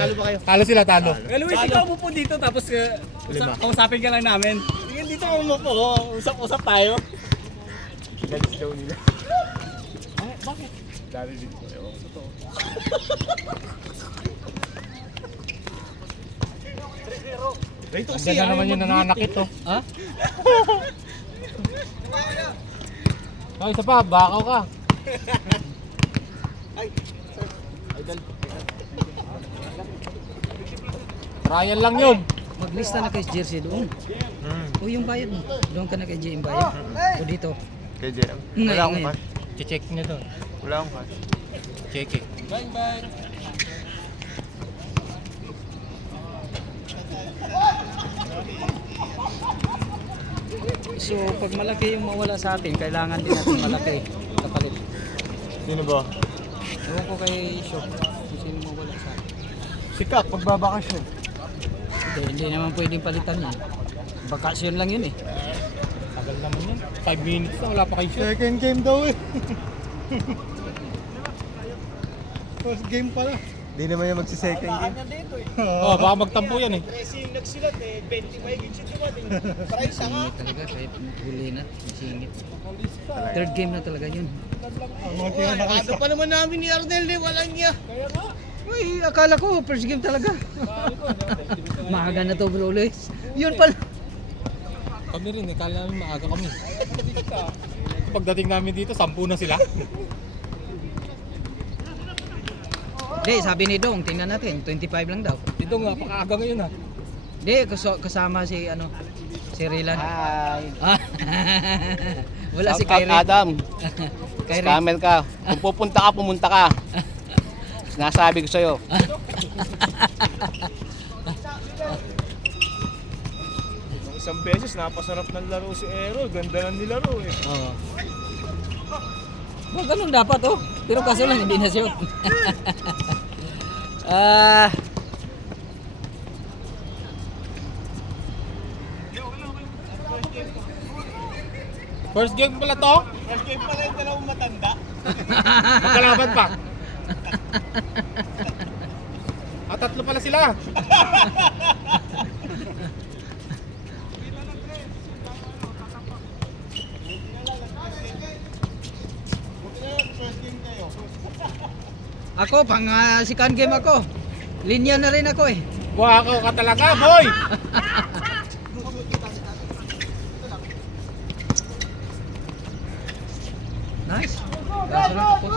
Talo ba kayo? Talo sila, talo. Luis, ikaw mo po dito tapos kausapin ka lang namin. Sige, dito ako mo po. Usap-usap tayo. Galis daw nila. Ay, bakit? Dali din ko. Ewan ko to. Rito kasi Ganda naman yung nananakit to. Ha? Oh, isa pa, bakaw ka. Trial lang yun. Maglista na kay jersey doon. O yung bayad mo. Doon ka na kay JM bayad. O dito. Kay JM. Ngayon, Wala akong ngayon. cash. Check niya doon. Wala akong cash. Check it. So pag malaki yung mawala sa atin, kailangan din natin malaki kapalit. Sino ba? Ewan ko kay Shop kung sino mawala sa atin. Sikap, pagbabakasyon. Hindi naman pwedeng palitan yan. Bakasyon lang yun eh. Tagal naman yun. 5 minutes na, wala pa kayo shoot. Second game daw eh. First game pala. Hindi naman yung magsi-second game. Oh, baka magtampo yan eh. Racing nagsilat eh. 20 may gitsit yung ating. Price Singit talaga kahit huli na. Singit. Third game na talaga yun. Ano pa naman namin ni Arnel eh. Walang niya. Uy, akala ko first game talaga. Maaga na to bro Luis. Yun pala. Kami rin, kala namin maaga kami. Pagdating namin dito, 10 na sila. Hindi, sabi ni Dong, tingnan natin, 25 lang daw. Dito nga, pakaaga ngayon ha. Hindi, kasama si ano, si Rilan. Hi. Wala si Shout out, Kyrie. Adam. Kyrie. Scammer ka. Kung pupunta ka, pumunta ka. Sinasabi ko sa'yo. Nung isang beses, napasarap ng laro si Errol. Ganda ng nilaro eh. Oo. Well, ganun dapat oh. Pero kaso lang hindi na shoot. First game pala to? First game pala yung dalawang matanda. Magkalaban pa. Tatlo pala sila. Ako, pang second game ako. Linya na rin ako eh. Wakaw ka talaga, boy! Nice. Kaso lang tapos.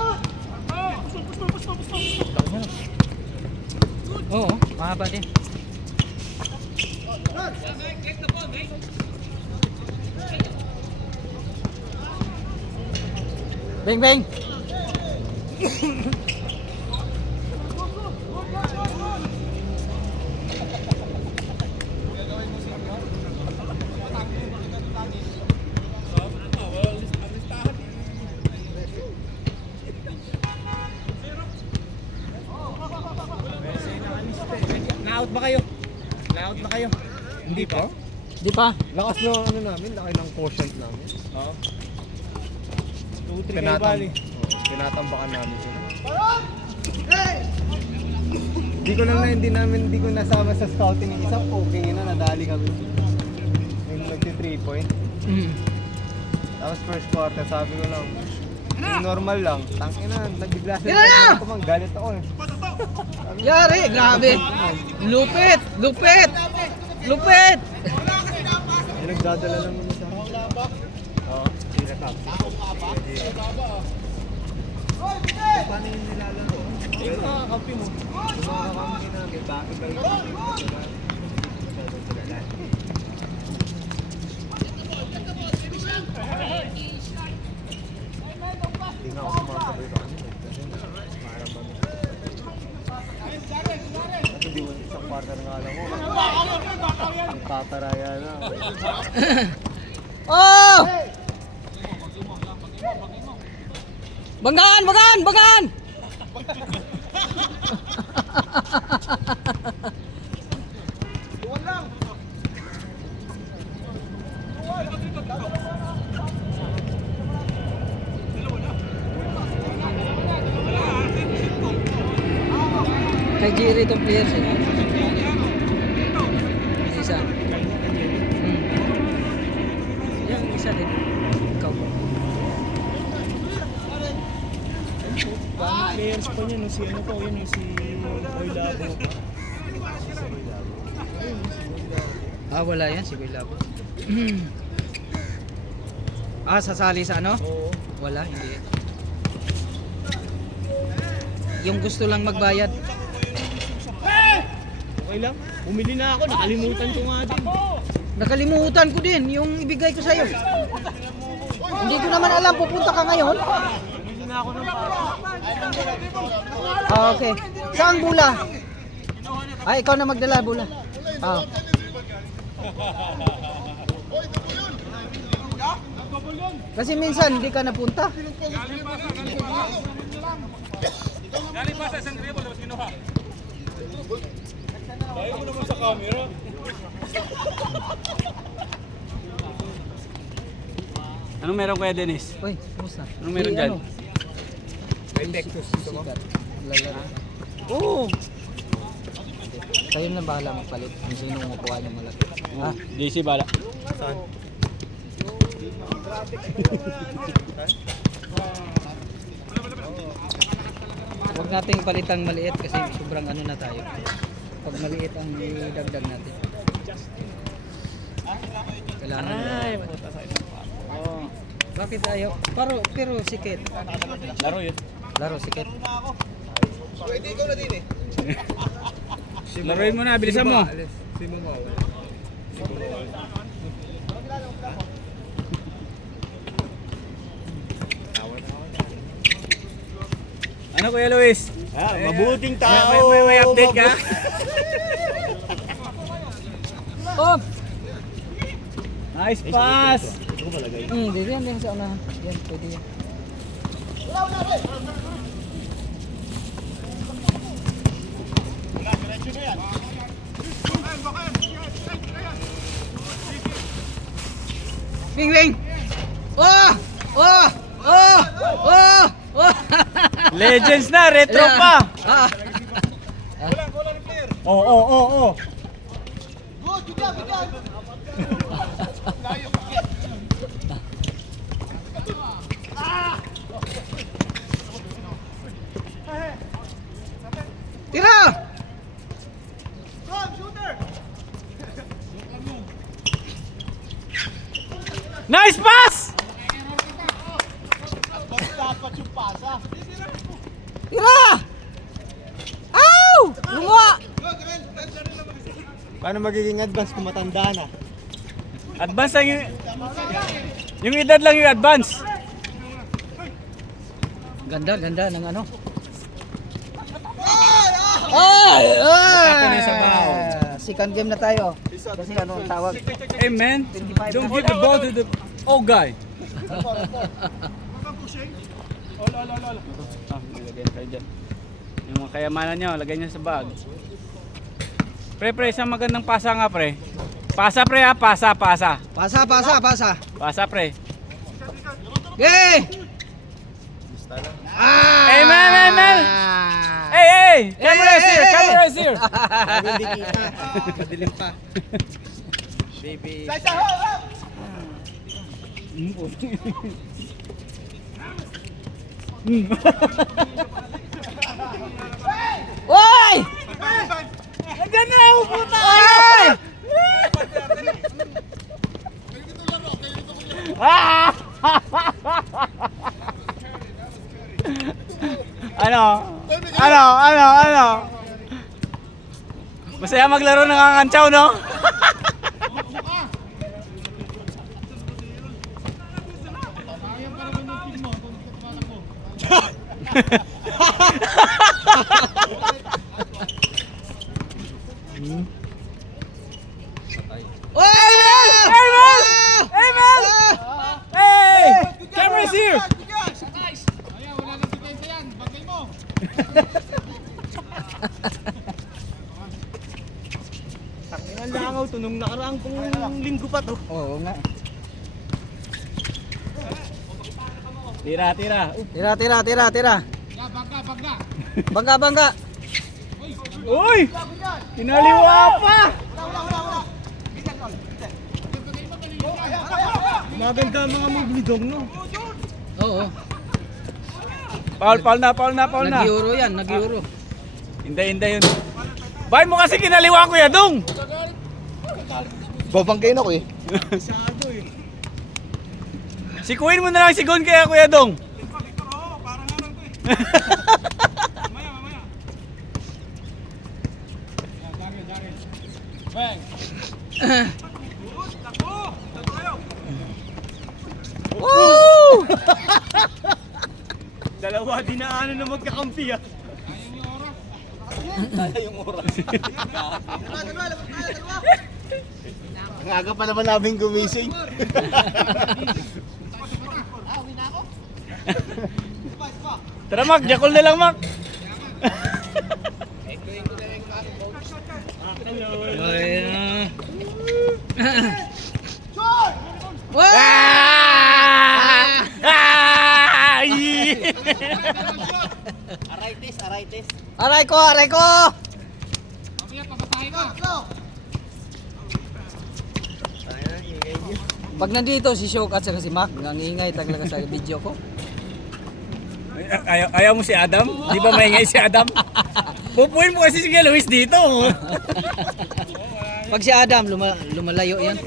Oo, mahaba din. Bang bang. Na-out ba kayo? Na-out na kayo? Hindi pa? Di pa? Lakas ng ano namin, laki ng quotient namin. Oo. 2-3 kayo bali. Tinatambakan namin sila. Hindi ko nasama sa scouting ng isa. Okay na, nadali kami. Yung nagti 3 point. Tapos first quarter, sabi ko lang, yung normal lang. Tangin na, nag-blast na ako. Galit ako eh. Yari, grabe. Lupit, lupit. Lupit. Yung nagdadala lang muna sa akin. Oo, hindi na top. Paano yung nilalaro? Yung mga kampi mo. Yung mga kakampi namin, bakit ba yung hindi nga ako sumasabay sa kanila. Kasi parang hindi mo isang partner nga lang ko. Ang tataraya na. Oh! Banggaan, banggaan, banggaan! Kay Jerry itong players eh. Isa. Yung isa din. Ikaw. Players pa niya, no? Si ano po, yun yung si Boy Labo. Wala yan si Boy Labo. Sasali sa ano? Oo. Wala, hindi yan. Yung gusto lang magbayad. Okay lang. Bumili na ako, nakalimutan ko nga din. Nakalimutan ko din yung ibigay ko sa'yo. Hindi ko naman alam, pupunta ka ngayon. Bumili na ako ng Okay. Saan bula? Ay, ikaw na magdala bula. Kasi minsan hindi ka napunta. Galing pa sa isang tribo, labas kinuha. Ayaw mo naman sa camera. Anong meron kuya Dennis? Uy, kumusta? Anong meron dyan? Sikat. Lalaro. Oo. Kayo na bahala magpalit kung sino ang makuha niyo malaki. JC bala. Huwag nating palitang maliit kasi sobrang ano na tayo. Pag maliit ang idagdag natin. Kailangan na. Oo. Bakit ayaw? Pero sikit. Laro yun. Laro sikit. Laruin mo na, bilisan mo. Ano Kuya Luis? Mabuting tao. May update ka? Oh! Nice pass! Dito yan din sa unahan. Yan, pwede yan. Wing, wing! Oh! Oh! Oh! Oh! Oh! Legends na, retro pa! Oo. Tira! Nice pass! Tira! Ow! Lumuha! Paano magiging advance kung matanda na? Advance lang yung edad lang yung advance. Ganda ng ano. Ay! Second game na tayo. Kasi ano ang tawag? Hey man, don't give the ball to the old guy. Lagyan tayo dyan. Yung mga kayamanan nyo, lagay nyo sa bag. Pre, isang magandang pasa nga pre. Pasa pre ha, pasa. Pasa. Pasa pre. Yay! Hey man! Hey! Camera is here! Hindi kita. Madilim pa. Baby. Oy! Nandiyan na! Puta! Oy! Ano? Masaya maglaro ng angantsaw, no? Hey! Camera's here! Ang langaw to nung nakaraang kong linggo pa to. Oo nga. Tira. Tira. Bangga. Uy! Kinaliwa pa! Maganda ang mga move ni Dong, no? Oo. Foul na. Nag-euro yan, nag-euro. Hinda yun. Bakit mo kasi kinaliwa Kuya Dong? Babanggain ako eh. Sikuin mo na lang si Gon kaya Kuya Dong. Woo! Dalawa dinaanan na magkakampi ah. Ang aga pa naman namin gumising. Tara Mac, jakol na lang Mac. Ay! Aray ko! Pag nandito si Shok at saka si Mac, nangingay talaga sa video ko. Ayaw mo si Adam? Di ba maingay si Adam? Pupuin mo kasi si Luis dito. Pag si Adam, lumalayo yan.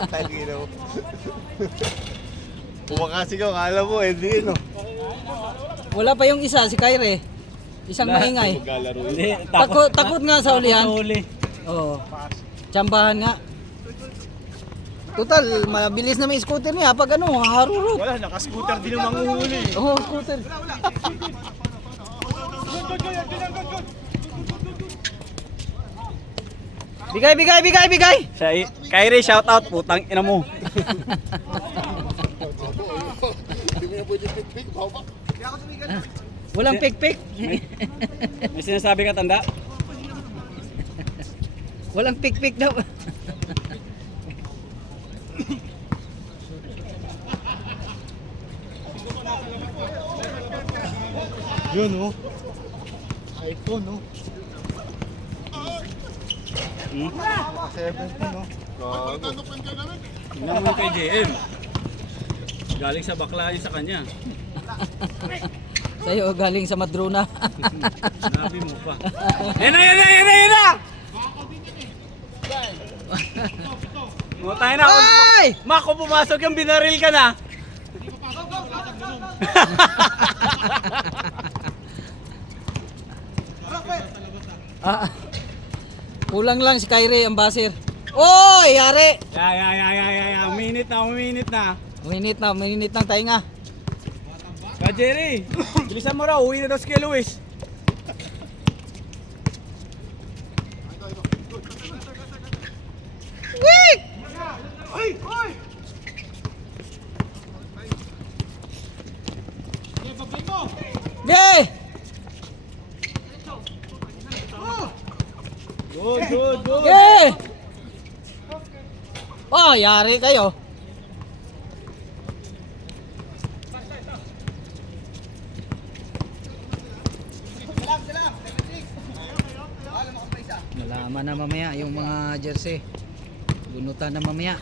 Matagin ako. Pumakasi ka, kala mo, hindi no? Wala pa yung isa, si Kyrie. Isang maingay. Hindi, Takot nga sa ulihan. Uli. Oo. Tsambahan nga. Total, mabilis na may scooter niya. Pag ano, harurot. Wala, naka-scooter din ang manguhuli. Oo, scooter. Bigay! Sa Kyrie, shout out, putang ina mo. Walang pik-pik. May sinasabi ka tanda? Walang pik-pik daw. Yun oh. iPhone oh. 17 oh. Tingnan mo kay JM. Galing sa bakla yun sa kanya. Sa'yo galing sa Madrona. Sabi mo pa. Yan na! Tayo na. Ay! Mako, pumasok yung binaril ka na. Kulang lang si Kyrie ang basir. Oy, yari! Ya. Minute na. Minute ng tainga. Ka Jerry, bilisan mo raw. Uwi na daw si Kuya Luis. Wait! Yay! Good. Yay! Oh, yari kayo. Nalaman na mamaya yung mga jersey. Bunutan na mamaya.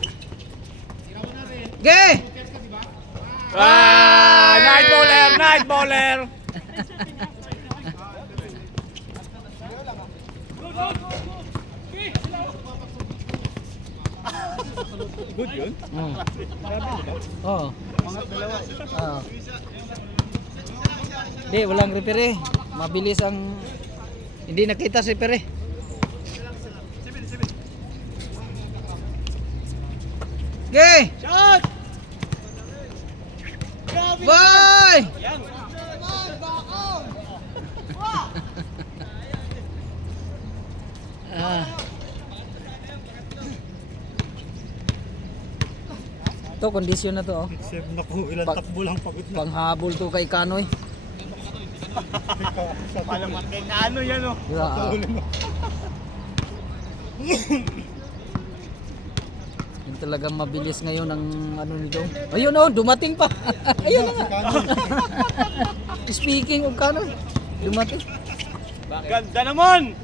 Ge! Night bowler. Good yun? Oo. Oo. Hindi, walang referee. Mabilis ang... Hindi nakita si referee. Okay! Shot! Bye! Ito, kondisyon na to. Oh. Save na ko, ilang Pag- takbo lang pagod na. Panghabol to kay Kanoy. Palamat kay Kano yan oh. talagang mabilis ngayon ang ano nito. Ayun oh, dumating pa. Ayun na nga. Speaking of Kanoy, dumating. Ganda naman!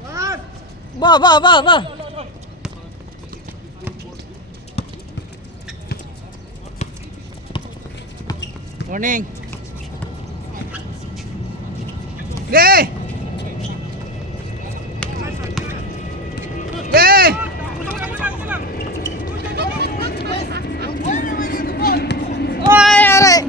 Ba. Morning. Gay! Gay! Oy, are!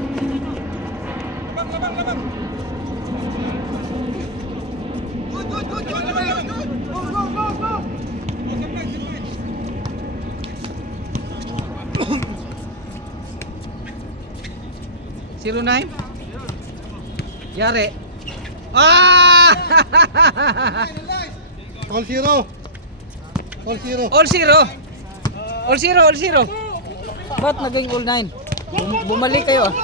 Zero nine? Yari. Ah! All zero. All zero. All zero. All zero, all zero. Ba't naging all nine? Bumalik kayo ah.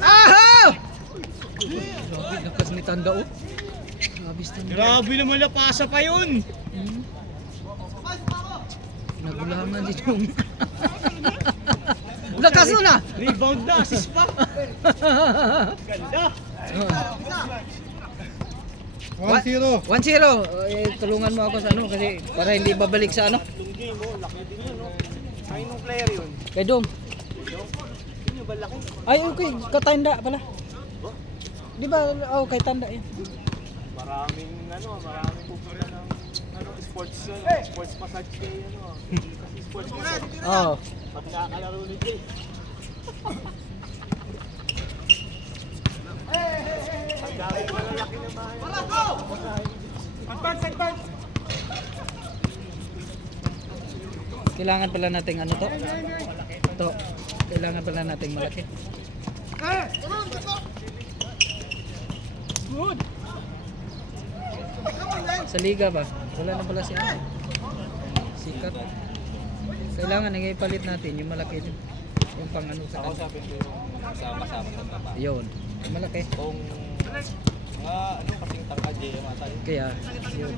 Ahaw! Grabe, lakas ni Tanda oh. Grabe si Tanda. Grabe naman lapasa pa yun! Nagulangan dito yung... Lakas nun ah! Rebound na, assist pa! Ganda! 1-0. 1-0. Tulungan mo ako sa ano kasi para hindi babalik sa ano. Kainong player yun? Kay Dong. Ay, okay. Katanda pala. Di ba? Oh, kay Tanda yan. Maraming pupunta ng sports massage kay kasi sports massage. Oo. Pag nakakalaro nito eh. Ang dami ko malalaki na bahay. Advance! Kailangan pala nating ano to? Ito. Kailangan pala nating malaki. Sa liga ba? Wala na pala siya. Sikat. Kailangan ipalit natin yung malaki din. Yung pang ano sa kanya. Sama-sama. Yun. Yung malaki. Kung ano kasing tangka J, masal. Kaya, yun.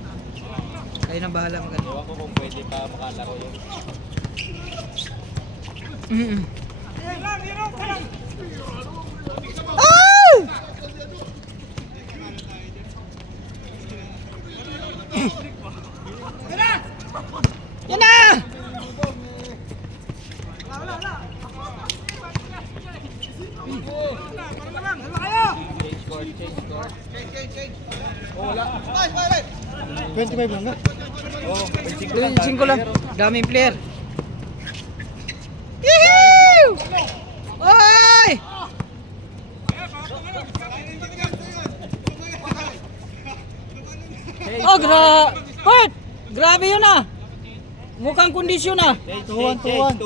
Kayo nang bahala maganda. Ewan ko kung pwede pa makalaro yun. Oh! Yan na! Change score. 25 lang nga. Oo, 5 lang. Daming player. Yehey! Oy! Oh, Bert! Grabe yun ah! Mukhang kondisyon ah! 2-1.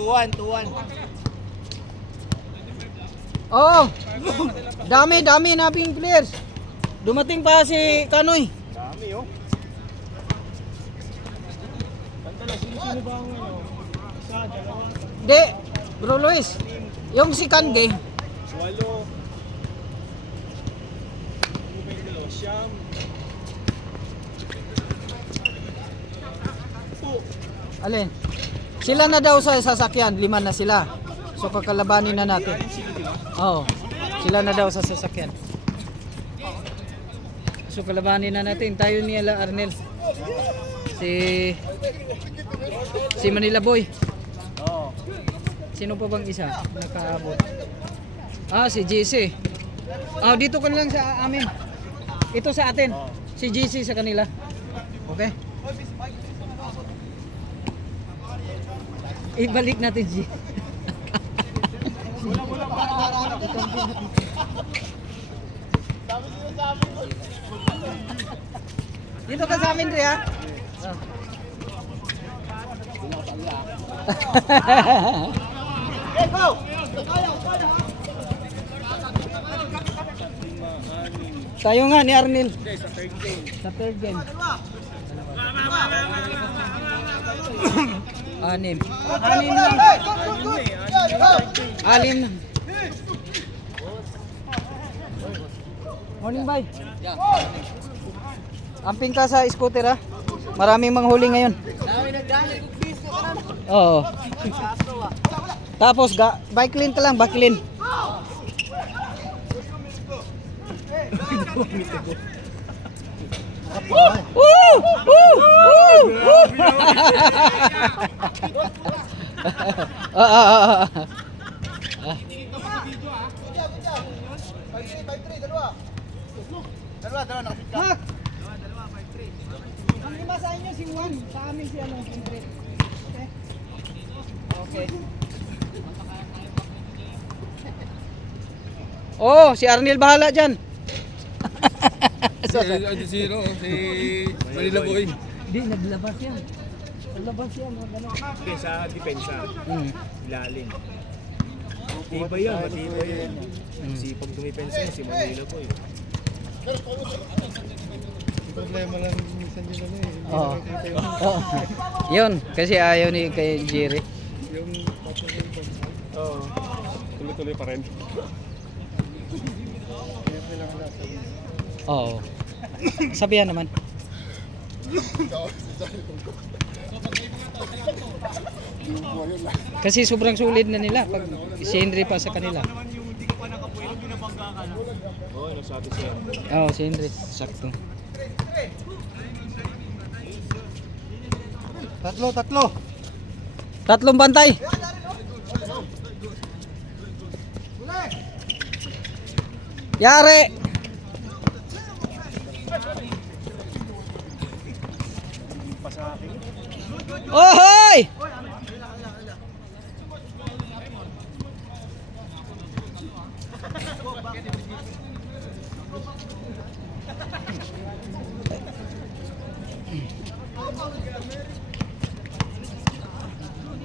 Oo! Dami naming players! Dumating pa si Kanoy. Dami oh. Hindi, Bro Luis. Yung si Kande. Walo. Siyam. Alin? Sila na daw sa sasakyan, 5 na sila. So kakalabanin na natin. Oo. Sila na daw sa sasakyan. So kalabanin na natin. Tayo ni Ala Arnel. Si Manila Boy. Oo. Sino pa bang isa nakaabot? Ah, si JC. Ah, dito ka lang sa amin. Ito sa atin. Si JC sa kanila. Okay? Ibalik natin G. Dito ka sa amin, Dre, ha? Tayo nga ni Arnil. Sa third game. Anim. Anim lang. Anim lang. Morning, bye. Amping ka sa scooter, ha? Maraming manghuli ngayon. Oo. Tapos, bike lane ka lang, bike lane. Woo! Woo! Woo! Woo! Mak! Ang lima sa inyo si Juan, sa amin si ano, Andre. Okay? Okay. Oh, si Arnil bahala dyan. Si Zero, si Manila Boy. Di, naglabas yan. Naglabas yan. Sa depensa, ilalim. Matibay yan, matibay yan. Sipag dumipensa yan, si Manila po eh. Problema lang minsan yun ano eh. Oo. Oo. Yun, kasi ayaw ni kay Jerry. Yung oo. Tuloy-tuloy pa rin. Oo. Sabihan naman. Kasi sobrang sulit na nila pag si Henry pa sa kanila. Oo, nagsabi siya. Oo, si Henry. Sakto. Tatlo. Tatlong bantay. Yari. Ohoy!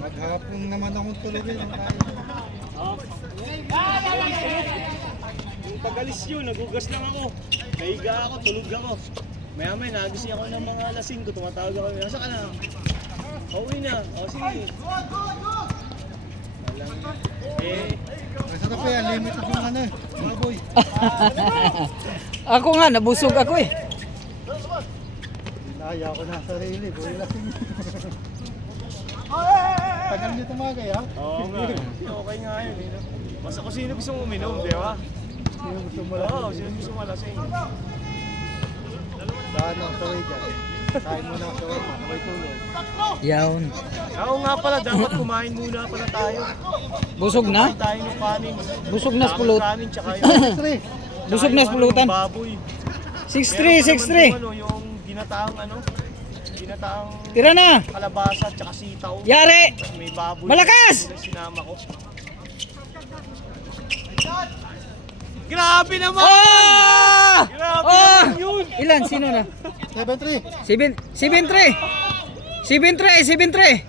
Maghapon naman akong tulogin. Yung pag-alis yun, nagugas lang ako. Nahiga ako, tulog ako. Maya-maya, nagising ako ng mga lasing ko. Tumatawag ako, nasa ka na? Uwi na. O, sige. Masarap yan, limited yung ano eh. Mga boy. Ako nga, nabusog ako eh. Naya ako na sarili, boy lasing. Tagal niyo tumagay ha? Oo nga. Okay nga yun. Basta kung sino gusto mong uminom, di ba? Sino gusto mo lasing? Oo, sino gusto mo lasing. Daan ang saway dyan. Kain mo na ang saway, makaway tulog. Yawn. Oo nga pala, dapat kumain muna pala tayo. Busog na? Kumain tayo ng kanin. Busog na sa pulot. Kanin, tsaka yung Busog na sa pulutan. baboy. 6-3, 6-3. Yung ginataang ano? Ginataang Tira na. kalabasa, tsaka sitaw. Yari. Tapos may baboy. Malakas! Yung sinama ko. Grabe naman! Ah! Grabe Ah! naman yun! Ilan? Sino na? 7-3. 7-3. 7-3.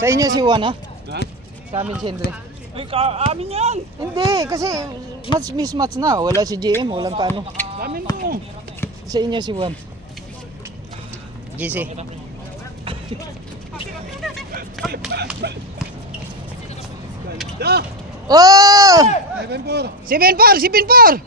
Sa inyo si Juan, ha? Sa amin si Henry. Ay, amin yan! Hindi, kasi mismatch na. Wala si GM, walang kaano. Amin to! Sa inyo si Juan. GC. Oh! 7-4. 7-4.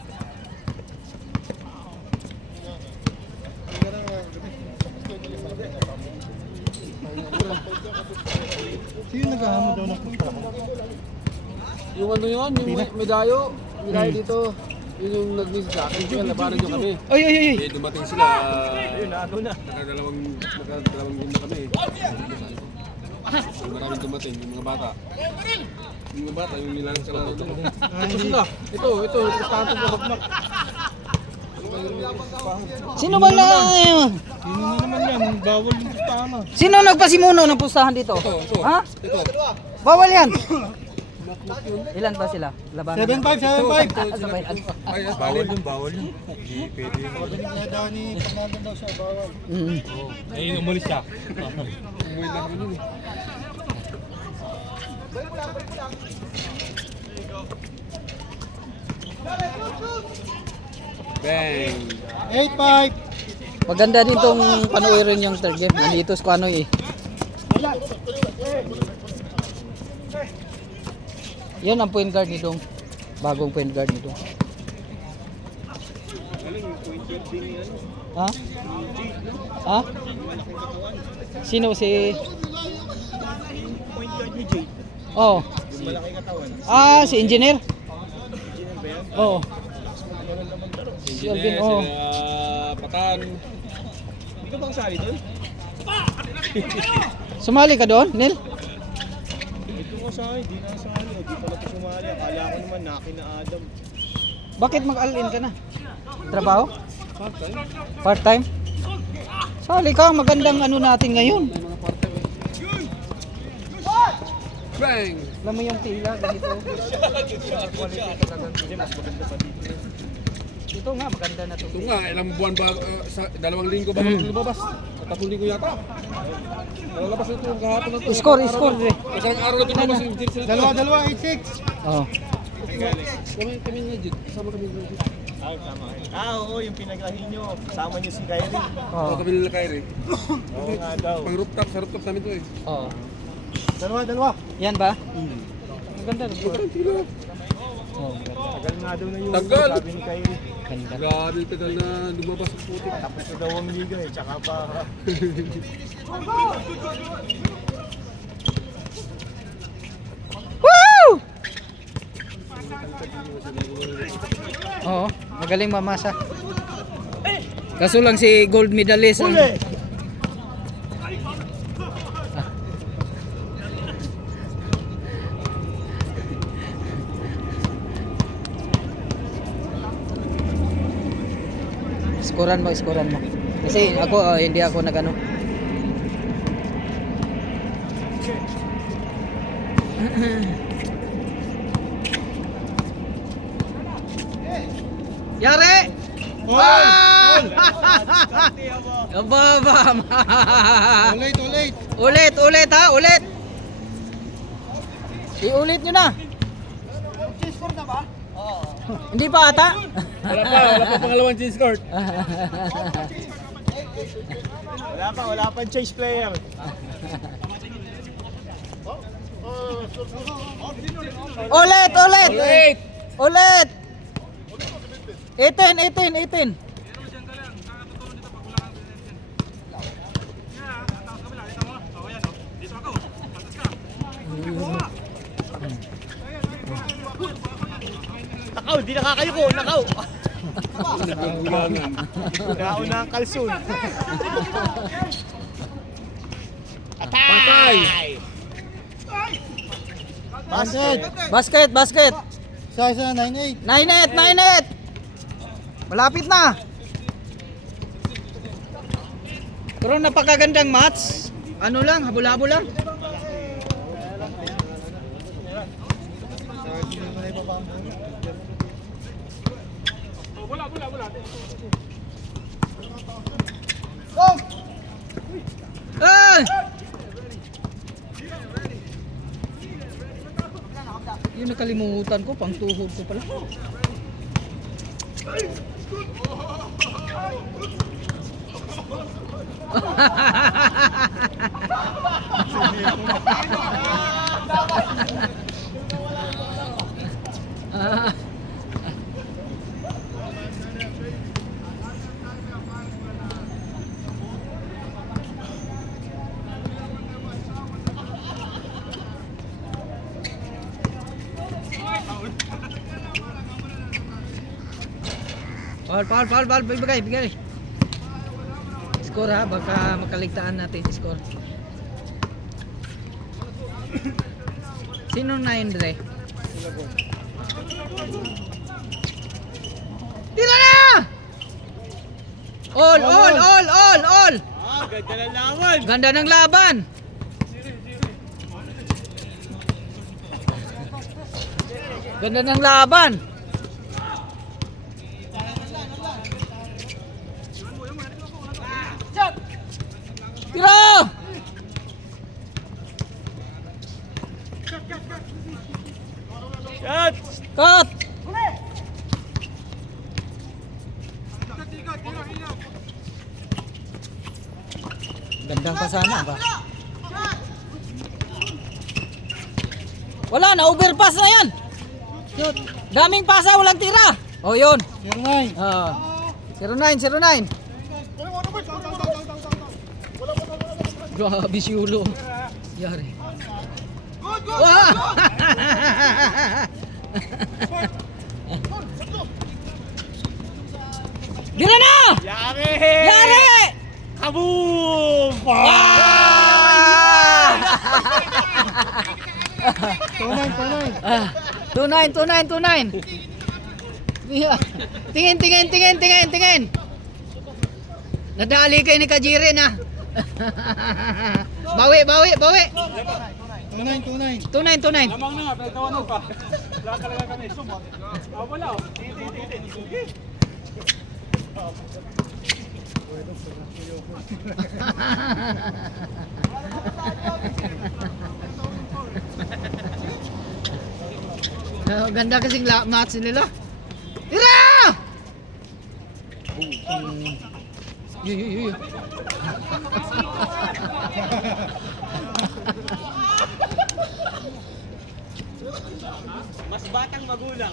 Sino naghahamon daw ng pusta? Yung ano yun, yung medalyo dito. Yun yung nag-miss sa akin, kaya labanan nyo kami. Oy. Eh, dumating sila. Ayun, ano na. Nakadalawang game na kami. Yung maraming dumating, yung mga bata. Yung mga bata, yung nilang sa laro doon. Ito sila. Ito, pustahan ito sa hapnak. Sino bang na... Sino na naman yan? Bawal yung pustahan na. Sino nagpasimuno ng pustahan dito? Ito. Ha? Ito. Bawal yan. Mak yun. Ilan ba sila? Labanan 7-5, 7-5. Sabay Ay, bawal yun. Bawal yun. Hindi pwede yun. Kaya ni Fernando daw siya, bawal. Ayun, umalis siya. Umuwi na kami nun eh. Bang! 8-5. Maganda din tong panuorin yung third game. Nandito si Kuanoy eh. Yan ang point guard nitong bagong point guard nito. Ha? Ha? Sino si Point guard ni Jade. Oh. Yung malaki katawan. Ah, si engineer? Engineer ba yan? Oo. Si Alvin, Jines, oh. sila Patan. Hindi ka bang sali doon? Sumali ka doon, Neil? Ito ko sali, di na sali. Di pala ito sumali. Akala ko naman naki na Adam. Bakit mag-all-in ka na? Trabaho? Part-time? Sali ka, magandang ano natin ngayon. May mga part-time eh. Bang! Alam mo yung tila, ganito. Ito nga, maganda na to. Ito nga, ilang buwan ba, sa 2 linggo ba lumabas? 3 linggo yata. Lalabas na ito kahapon na ito. Score. Isang araw na ito lumabas yung Jits. Dalawa, 8-6. Oh. Kami na Jits. Kasama kami na Jits. Oo, yung pinagrahin nyo. Kasama nyo si Kyrie. Oo, Oh. kami nila Kyrie. Oo nga daw. Pang rooftop, sa rooftop namin ito eh. Oh. Dalawa. Yan ba? Maganda na to. Oh, Tagal nga daw na yung Tagal! sabi ni Kyrie. ganda. Grabe yung tagal na lumabas ang putik. Tapos na daw ang liga eh. Tsaka pa. Woo! Oo, magaling mamasa. Kaso lang si gold medalist ang... Skoran mo. Kasi ako, hindi ako nagano. Yari! Ah! Ababa! Ulit ha, ulit! Iulit nyo na! Hindi pa ata? Wala pa pangalawang change court. Wala pa chase player. Ulit! 18. Nakaw, di nakakayuko. Nakaw. Nagbulangan. Nauna ang kalsun. Patay! Basket! Isa 9-8. 9-8! Malapit na! Pero napakagandang match. Ano lang, habol-habol lang. Ay! Yung nakalimutan ko, pang tuhod ko pala. Paul, bigay. Score ha, baka makaligtaan natin score. Sino na yun, Dre? Tira na! All! Ganda ng lawan. Ganda ng laban! Ganda ng laban. Tira! Shot! Cut! Gandang pasana ba? Wala na, overpass na yan. Shoot. Daming pasa, walang tira. Oh, yun. 09. 09. Grabe si Ulo. Yari. Wah! Dira na! Yari! Yari! Kaboom! Tunay. 29. Yeah. Tingin. Nadali kayo ni Kajirin ha. Bawi. Tunay. Lamang na nga, pinagtawanan pa. Wala talaga kami. Wala oh. Sige. Ganda kasing match nila. Tira! Yuh. Mas batang magulang.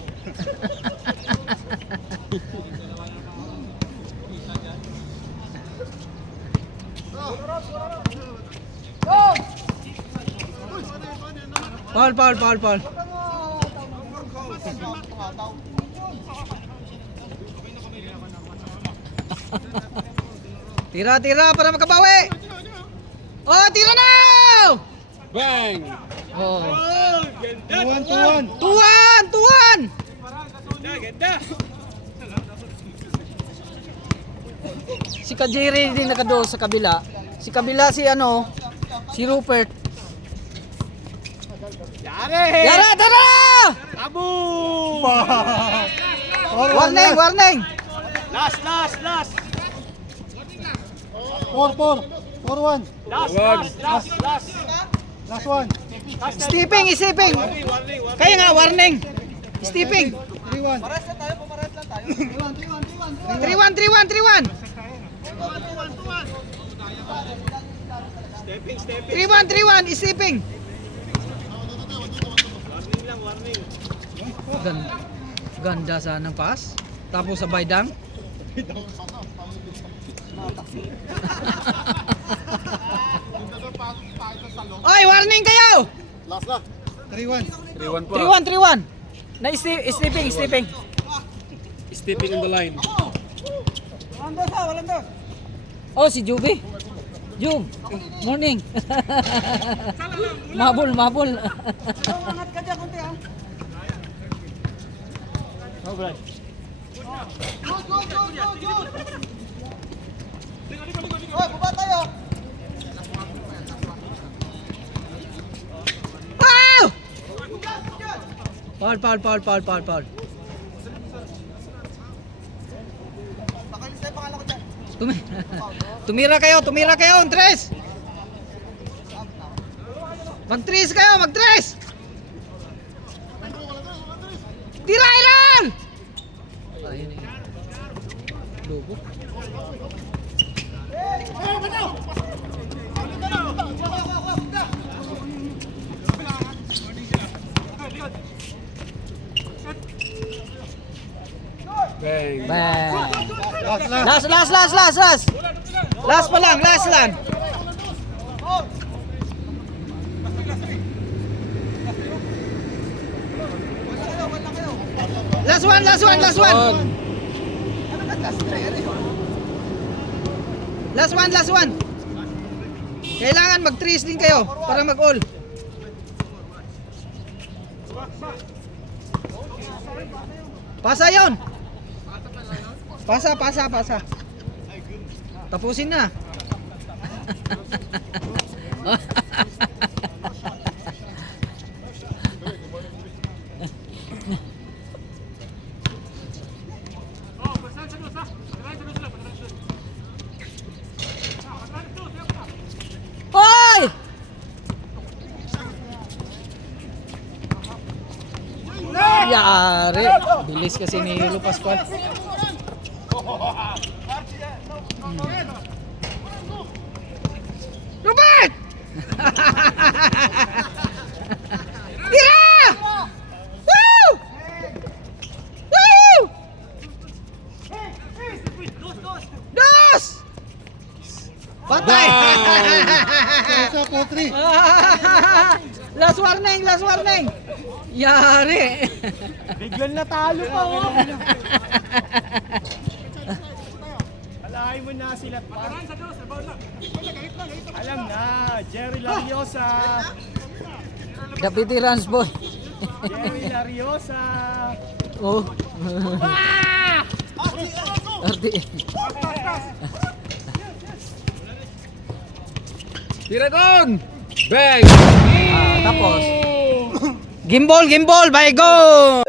Paul. Tira para makabawi. Oh, tira na! Bang! Oh. Ganda! Tuwan! Ganda! Si Kajiri din nakado sa kabila. Si Rupert. Yari! Yara, tara! Kaboom! Warning! Last! 4-1. Last! Last one. Stepping. Warning! Kaya nga, warning. Stepping. 3-1. 3-1. Stepping! 3-1, stepping. Warning! Ganda sana ng pass. Tapos sa baydang. Oy, warning kayo! 3-1. 3-1 pa. 3-1. Na stepping. Stepping in the line. Oh, si Juby. Jub, morning. Mabul. Angat ka dyan konti ah. Oh, Brad. Paul. Tumira kayo, Andres. Mag-tres kayo. Tira, Iran! Ayun eh. Lobo. Bang! Last. Last pa lang. Last one. Last one. Kailangan mag-trees din kayo para mag-all. Pasa yon. Pasa. Tapusin na. Yari! Bilis kasi ni Hilo Pascual. Robert! Tira! Woo! Woo! Dos! Patay! Last warning, last warning. Yari. Biglang natalo pa, oh. Alahay mo na sila. Alam na, Jerry Lariosa. The veterans boy. Jerry Lariosa. Oh. Ardi. Tiragon! Bang! Tapos. Gimbal, gimbal, by go!